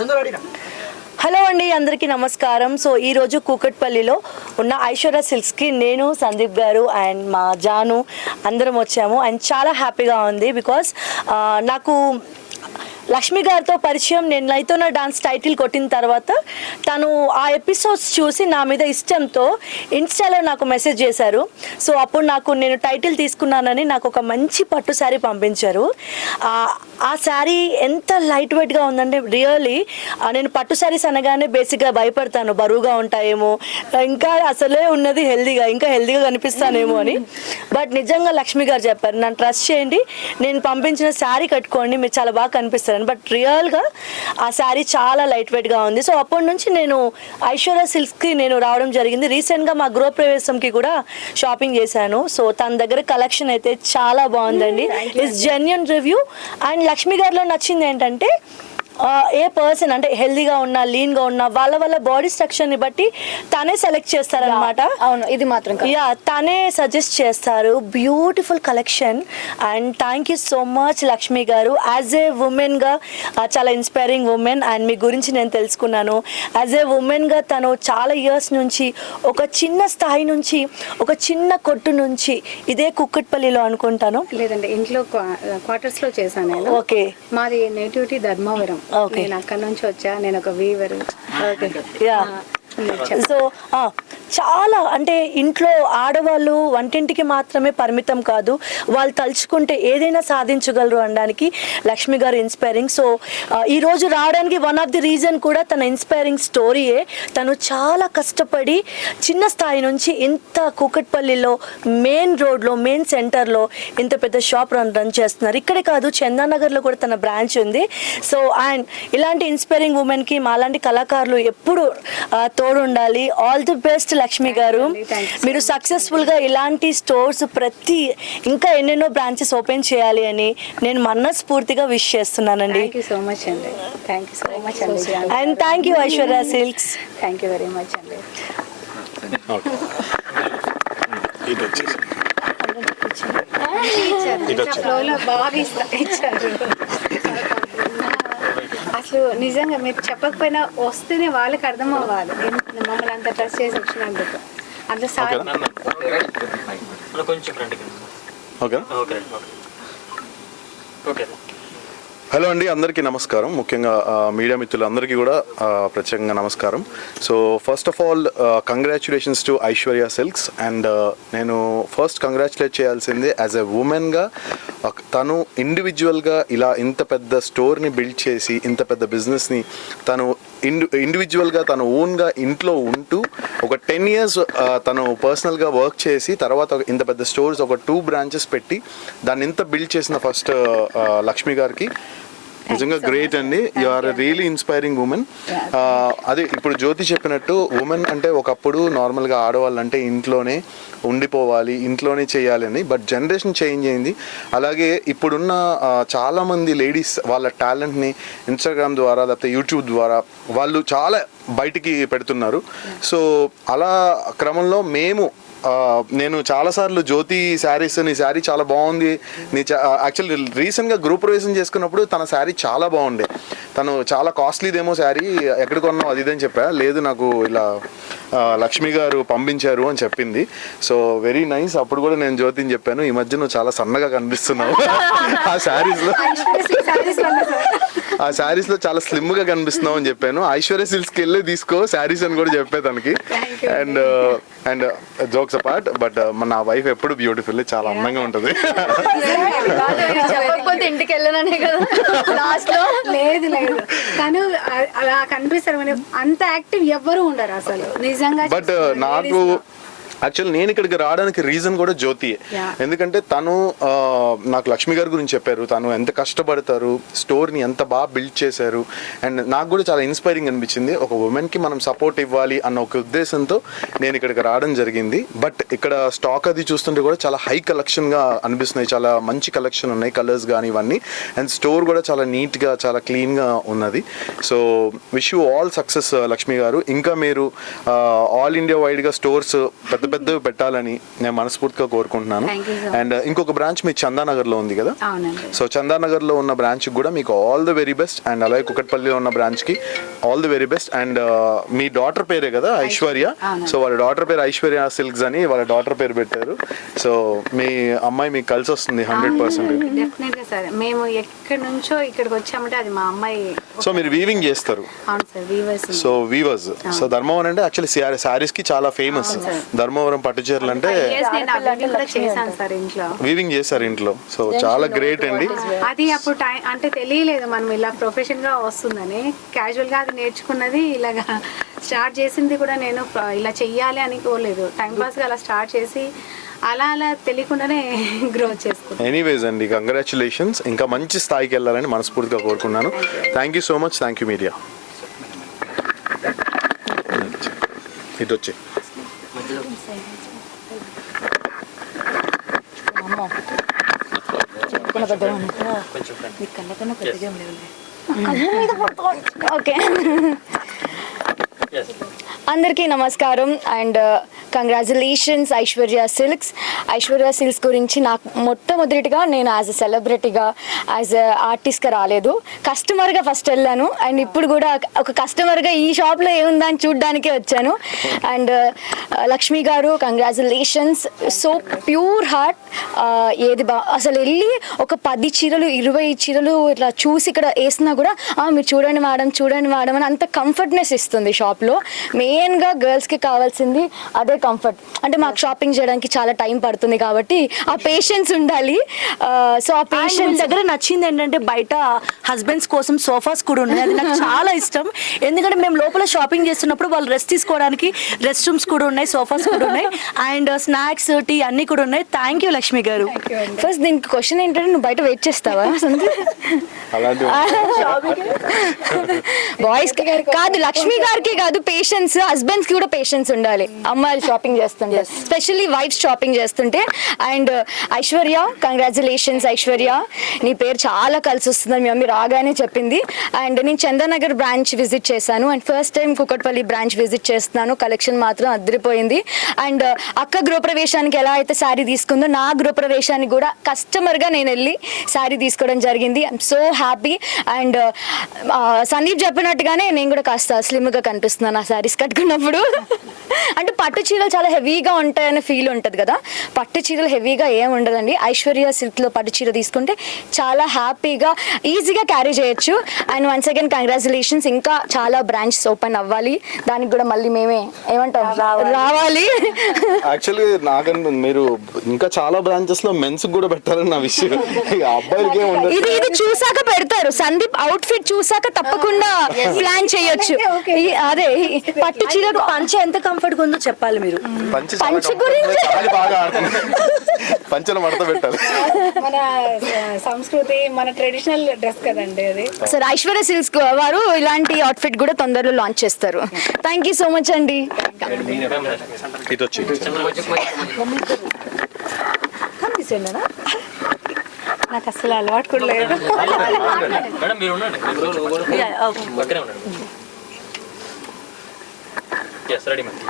Hello అండి, అందరికీ నమస్కారం. సో ఈరోజు కూకట్పల్లిలో ఉన్న ఐశ్వర్య సిల్క్స్కి నేను, సందీప్ గారు అండ్ మా జాను అందరం వచ్చాము. అండ్ చాలా హ్యాపీగా ఉంది బికాస్ నాకు లక్ష్మి గారితో పరిచయం నేను లైతోనా డాన్స్ టైటిల్ కొట్టిన తర్వాత తను ఆ ఎపిసోడ్స్ చూసి నా మీద ఇష్టంతో ఇన్స్టాలో నాకు మెసేజ్ చేశారు. సో అప్పుడు నేను టైటిల్ తీసుకున్నానని నాకు ఒక మంచి పట్టు శారీ పంపించారు. ఆ శారీ ఎంత లైట్ వెయిట్గా ఉందంటే రియల్లీ నేను పట్టు శారీస్ అనగానే బేసిక్గా భయపడతాను, బరువుగా ఉంటాయేమో, ఇంకా అసలే ఉన్నది ఇంకా హెల్దీగా కనిపిస్తానేమో అని. బట్ నిజంగా లక్ష్మి గారు చెప్పారు, నన్ను ట్రస్ట్ చేయండి, నేను పంపించిన శారీ కట్టుకోండి, మీరు చాలా బాగా కనిపిస్తారు. బట్ రియల్గా ఆ శారీ చాలా లైట్ వెయిట్గా ఉంది. సో అప్పటి నుంచి నేను ఐశ్వర్య సిల్క్స్కి రావడం జరిగింది. రీసెంట్గా మా గృహప్రవేశంకి కూడా షాపింగ్ చేశాను. సో తన దగ్గర కలెక్షన్ అయితే చాలా బాగుందండి. It's genuine review. And Lakshmi గారిలో నచ్చింది ఏంటంటే ఏ పర్సన్ అంటే హెల్దీగా ఉన్నా, లీన్గా ఉన్నా వాళ్ళ బాడీ స్ట్రక్చర్ని బట్టి తనే సెలెక్ట్ చేస్తారనమాట. అవును, ఇది మాత్రం తనే సజెస్ట్ చేస్తారు. Beautiful collection. And thank you so much Lakshmi garu. As ఏ ఉమెన్గా చాలా ఇన్స్పైరింగ్ ఉమెన్. అండ్ మీ గురించి నేను తెలుసుకున్నాను. యాజ్ ఏ ఉమెన్గా తను చాలా ఇయర్స్ నుంచి ఒక చిన్న స్థాయి నుంచి, ఒక చిన్న కొట్టు నుంచి, ఇదే కుక్కట్పల్లిలో అనుకుంటాను, లేదండి ఇంట్లో క్వార్టర్స్లో చేశాను నేను. ఓకే, మాది నేటివిటీ ధర్మవరం. నేను అక్కడ నుంచి వచ్చా. నేను ఒక వీవర్. సో చాలా అంటే ఇంట్లో ఆడవాళ్ళు వంటింటికి మాత్రమే పరిమితం కాదు, వాళ్ళు తలుచుకుంటే ఏదైనా సాధించగలరు అనడానికి లక్ష్మి గారు ఇన్స్పైరింగ్. సో ఈరోజు రావడానికి వన్ ఆఫ్ ది రీజన్ కూడా తన ఇన్స్పైరింగ్ స్టోరీయే. తను చాలా కష్టపడి చిన్న స్థాయి నుంచి ఇంత కూకట్పల్లిలో మెయిన్ రోడ్లో, మెయిన్ సెంటర్లో ఇంత పెద్ద షాప్ రన్ చేస్తున్నారు. ఇక్కడే కాదు, చందానగర్లో కూడా తన బ్రాంచ్ ఉంది. సో అండ్ ఇలాంటి ఇన్స్పైరింగ్ ఉమెన్కి మాలాంటి కళాకారులు ఎప్పుడు తోడు ఉండాలి. ఆల్ ది బెస్ట్ లక్ష్మి గారు. మీరు సక్సెస్ఫుల్గా ఇలాంటి స్టోర్స్ ఇంకా ఎన్నెన్నో బ్రాంచెస్ ఓపెన్ చేయాలి అని నేను మనస్ఫూర్తిగా విష్ చేస్తున్నానండి. And thank you Aishwarya silks. Thank you very much అండి. అసలు నిజంగా మీరు చెప్పకపోయినా వస్తేనే వాళ్ళకి అర్థం అవ్వాలి, మమ్మల్ని అంత ట్రస్ట్ చేసి వచ్చినందుకు. అంత హలో అండి, అందరికీ నమస్కారం. ముఖ్యంగా మీడియా మిత్రులందరికీ కూడా ప్రత్యేకంగా నమస్కారం. So first of all congratulations to Aishwarya silks. And నేను ఫస్ట్ కంగ్రాచ్యులేట్ చేయాల్సిందే యాజ్ ఎ ఉమెన్గా. తను ఇండివిజువల్గా ఇలా ఇంత పెద్ద స్టోర్ని బిల్డ్ చేసి, ఇంత పెద్ద బిజినెస్ని తను ఇండివిజువల్గా తను ఓన్గా ఇంట్లో ఉంటూ ఒక 10 years తను పర్సనల్గా వర్క్ చేసి తర్వాత ఇంత పెద్ద స్టోర్స్ ఒక 2 branches పెట్టి దాన్ని ఇంత బిల్డ్ చేసిన ఫస్ట్ లక్ష్మి గారికి నిజంగా గ్రేట్ అండి. You are really inspiring women. అదే ఇప్పుడు జ్యోతి చెప్పినట్టు ఉమెన్ అంటే ఒకప్పుడు నార్మల్గా ఆడవాళ్ళు అంటే ఇంట్లోనే ఉండిపోవాలి, ఇంట్లోనే చేయాలి అని. బట్ జనరేషన్ చేంజ్ అయింది. అలాగే ఇప్పుడున్న చాలామంది లేడీస్ వాళ్ళ టాలెంట్ని ఇన్స్టాగ్రామ్ ద్వారా లేకపోతే యూట్యూబ్ ద్వారా వాళ్ళు చాలా బయటికి పెడుతున్నారు. సో అలా క్రమంలో నేను చాలాసార్లు జ్యోతి శారీస్, నీ శారీ చాలా బాగుంది, యాక్చువల్లీ రీసెంట్గా గృహప్రవేశం చేసుకున్నప్పుడు తన శారీ చాలా బాగుండే. తను చాలా కాస్ట్లీదేమో శారీ, ఎక్కడ కొన్నావు అది ఇదని చెప్పా. లేదు నాకు ఇలా లక్ష్మి గారు పంపించారు అని చెప్పింది. So very nice. అప్పుడు కూడా నేను జ్యోతిని చెప్పాను, ఈ మధ్య నువ్వు చాలా సన్నగా కనిపిస్తున్నావు ఆ శారీస్లో చాలా స్లిమ్గా కనిపిస్తున్నావు అని చెప్పాను. ఐశ్వర్య సిల్క్స్కి వెళ్ళి తీసుకో శారీస్ అని కూడా చెప్పే తనకి. అండ్ జోక్స్ అపార్ట్, బట్ నా వైఫ్ ఎప్పుడు బ్యూటిఫుల్, చాలా అందంగా ఉంటుంది. ఇంటికి వెళ్ళననే కదా లాస్ట్ లో. లేదు తను అలా కనిపిస్తారు, అంత యాక్టివ్ ఎవ్వరు ఉండరు అసలు నిజంగా. బట్ నాకు యాక్చువల్లీ నేను ఇక్కడికి రావడానికి రీజన్ కూడా జ్యోతియే. ఎందుకంటే తను నాకు లక్ష్మి గారి గురించి చెప్పారు, తను ఎంత కష్టపడతారు, స్టోర్ని ఎంత బాగా బిల్డ్ చేశారు. అండ్ నాకు కూడా చాలా ఇన్స్పైరింగ్ అనిపించింది. ఒక ఉమెన్కి మనం సపోర్ట్ ఇవ్వాలి అన్న ఒక ఉద్దేశంతో నేను ఇక్కడికి రావడం జరిగింది. బట్ ఇక్కడ స్టాక్ అది చూస్తుంటే కూడా చాలా హై కలెక్షన్గా అనిపిస్తున్నాయి. చాలా మంచి కలెక్షన్ ఉన్నాయి, కలర్స్ కానీ ఇవన్నీ. అండ్ స్టోర్ కూడా చాలా నీట్గా, చాలా క్లీన్గా ఉన్నది. So wish you all success Lakshmi గారు. ఇంకా మీరు ఆల్ ఇండియా వైడ్గా స్టోర్స్ పెద్ద పెద్దవి పెట్టాలని నేను మనస్ఫూర్తిగా కోరుకుంటున్నాను. Thank you so much. And ఇంకొక బ్రాంచ్ మీ చందానగర్లో ఉంది కదా, అవునండి. సో చందానగర్లో ఉన్న బ్రాంచ్కి కూడా మీకు all the very best. And అలాగే కుకట్పల్లిలో ఉన్న బ్రాంచ్కి all the very best. And me daughter పేరే కదా ఐశ్వర్య, సో వాళ్ళ డాటర్ పేరు ఐశ్వర్య సిల్క్స్ అని వాళ్ళ డాటర్ పేరు పెట్టారు. సో మీ అమ్మాయి మీకు కలిసి వస్తుంది 100%. డెఫినెట్ గా సార్, మేము ఎక్కడి నుంచో ఇక్కడికి వచ్చామంటే అది మా అమ్మాయి. సో మీరు వీవింగ్ చేస్తారు. అవును sir, weavers. So weavers. So Dharmavaram అంటే యాక్చువల్లీ శారీస్ కి చాలా ఫేమస్. ధర్మవరం పట్టు చీరలు అంటే నేను అభివృద్ధి కూడా చేశాను సార్ ఇంట్లో. వీవింగ్ చేశారు ఇంట్లో. సో చాలా గ్రేట్ అండి. అది అప్పుడు టైం అంటే తెలియలేదు మనం ఇలా ప్రొఫెషన్ గా వస్తుందని. క్యాజువల్ గా అది నేర్చుకున్నది, ఇలాగా స్టార్ట్ చేసింది కూడా నేను ఇలా చెయ్యాలి అని కోలేదు. టైం పాస్ గా అలా స్టార్ట్ చేసి అలా తెలియకుండానే గ్రో చేసుకున్నాను. ఎనీవేస్ అండి, కంగ్రాచులేషన్స్. ఇంకా మంచి స్థాయికి వెళ్ళాలని మనస్ఫూర్తిగా కోరుకున్నాను. Thank you so much. Thank you media. ఇటు వచ్చి ఓకే, అందరికీ నమస్కారం and congratulations Aishwarya silks. Aishwarya silks గురించి నాకు మొట్టమొదటిగా నేను యాజ్ అ సెలబ్రిటీగా, యాజ్ అ ఆర్టిస్ట్గా రాలేదు, కస్టమర్గా ఫస్ట్ వెళ్ళాను. అండ్ ఇప్పుడు కూడా ఒక కస్టమర్గా ఈ షాప్లో ఏముందని చూడ్డానికే వచ్చాను. అండ్ లక్ష్మి గారు కంగ్రాచులేషన్స్, సో ప్యూర్ హార్ట్. ఏది అసలు వెళ్ళి ఒక 10 చీరలు 20 చీరలు ఇట్లా చూసి ఇక్కడ వేసినా కూడా మీరు చూడండి మేడం అని అంత కంఫర్ట్నెస్ ఇస్తుంది షాప్లో. మెయిన్గా గర్ల్స్కి కావాల్సింది అదే కంఫర్ట్. అంటే మాకు షాపింగ్ చేయడానికి చాలా టైం పడుతుంది కాబట్టి ఆ పేషెన్స్ ఉండాలి. సో ఆ పేషెన్స్ దగ్గర నచ్చింది ఏంటంటే బయట హస్బెండ్స్ కోసం సోఫాస్ కూడా ఉన్నాయి. అది నాకు చాలా ఇష్టం. ఎందుకంటే మేము లోపల షాపింగ్ చేస్తున్నప్పుడు వాళ్ళు రెస్ట్ తీసుకోవడానికి రెస్ట్ రూమ్స్ కూడా ఉన్నాయి, సోఫాస్ కూడా ఉన్నాయి, అండ్ స్నాక్స్ టీ అన్ని కూడా ఉన్నాయి. థ్యాంక్ యూ లక్ష్మి గారు. ఫస్ట్ దీనికి క్వశ్చన్ ఏంటంటే, నువ్వు బయట వెయిట్ చేస్తావా? బాయ్స్ కాదు, లక్ష్మి గారికి కాదు, పేషెన్స్, హస్బెండ్స్ కి కూడా పేషెన్స్ ఉండాలి అమ్మాయిలు షాపింగ్ చేస్తుంటే, స్పెషల్లీ వైఫ్స్ షాపింగ్ చేస్తుంటే. అండ్ ఐశ్వర్య కంగ్రాచులేషన్స్ ఐశ్వర్య, నీ పేరు చాలా కలిసి వస్తుందని మీ మమ్మీ రాగానే చెప్పింది. అండ్ నేను చందానగర్ బ్రాంచ్ విజిట్ చేశాను and first time Kukatpally branch visit చేస్తున్నాను. కలెక్షన్ మాత్రం అదిరిపోయింది. అండ్ అక్క గృహప్రవేశానికి ఎలా అయితే శారీ తీసుకుందో, నా గృహప్రవేశానికి కూడా కస్టమర్గా నేను వెళ్ళి శారీ తీసుకోవడం జరిగింది. I'm so happy. And Sandeep చెప్పినట్టుగానే నేను కూడా కాస్త స్లిమ్గా కనిపిస్తున్నాను ఆ శారీస్ కట్టుకున్నప్పుడు. అంటే పట్టు చీరలు చాలా హెవీగా ఉంటాయనే ఫీల్ ఉంటుంది కదా, పట్టు చీరలు హెవీగా ఏం ఉండదండి. ఐశ్వర్య సిల్క్లో పట్టు చీర తీసుకుంటే చాలా హ్యాపీగా ఈజీగా క్యారీ చేయొచ్చు. And once again congratulations. ఇంకా చాలా బ్రాంచెస్ ఓపెన్ అవ్వాలి, దానికి కూడా మళ్ళీ మేమే ఏమంటాం రావాలి. యాక్చువల్లీ నాకన్నా మీరు ఇంకా చాలా బ్రాంచెస్ లో మెన్స్ కూడా పెట్టారని నా విషయం. అబ్బాయిలకి ఇది చూసాక పెడతారు. సందీప్ అవుట్ ఫిట్ చూసాక తప్పకుండా ప్లాన్ చేయొచ్చు. అదే పట్టు చీర పంచ ఎంత కంఫర్ట్ గా ఉందో చెప్పాలి మీరు. పంచ గురించి పంచలు మడత పెట్టాలి. మన సంస్కృతి, మన ట్రెడిషనల్ డ్రెస్ కదండి అది. సార్ ఐశ్వర్య సిల్క్స్ వారు ఇలాంటి అవుట్ఫిట్ కూడా తొందరలో లాంచ్ చేస్తారు. థ్యాంక్ యూ సో మచ్ అండి. ఇటు వచ్చి నాకు అసలు అలవాటు కూడా లేదు. మేడం మీరు ఉండండి, పక్కనే ఉండండి. Ready madam.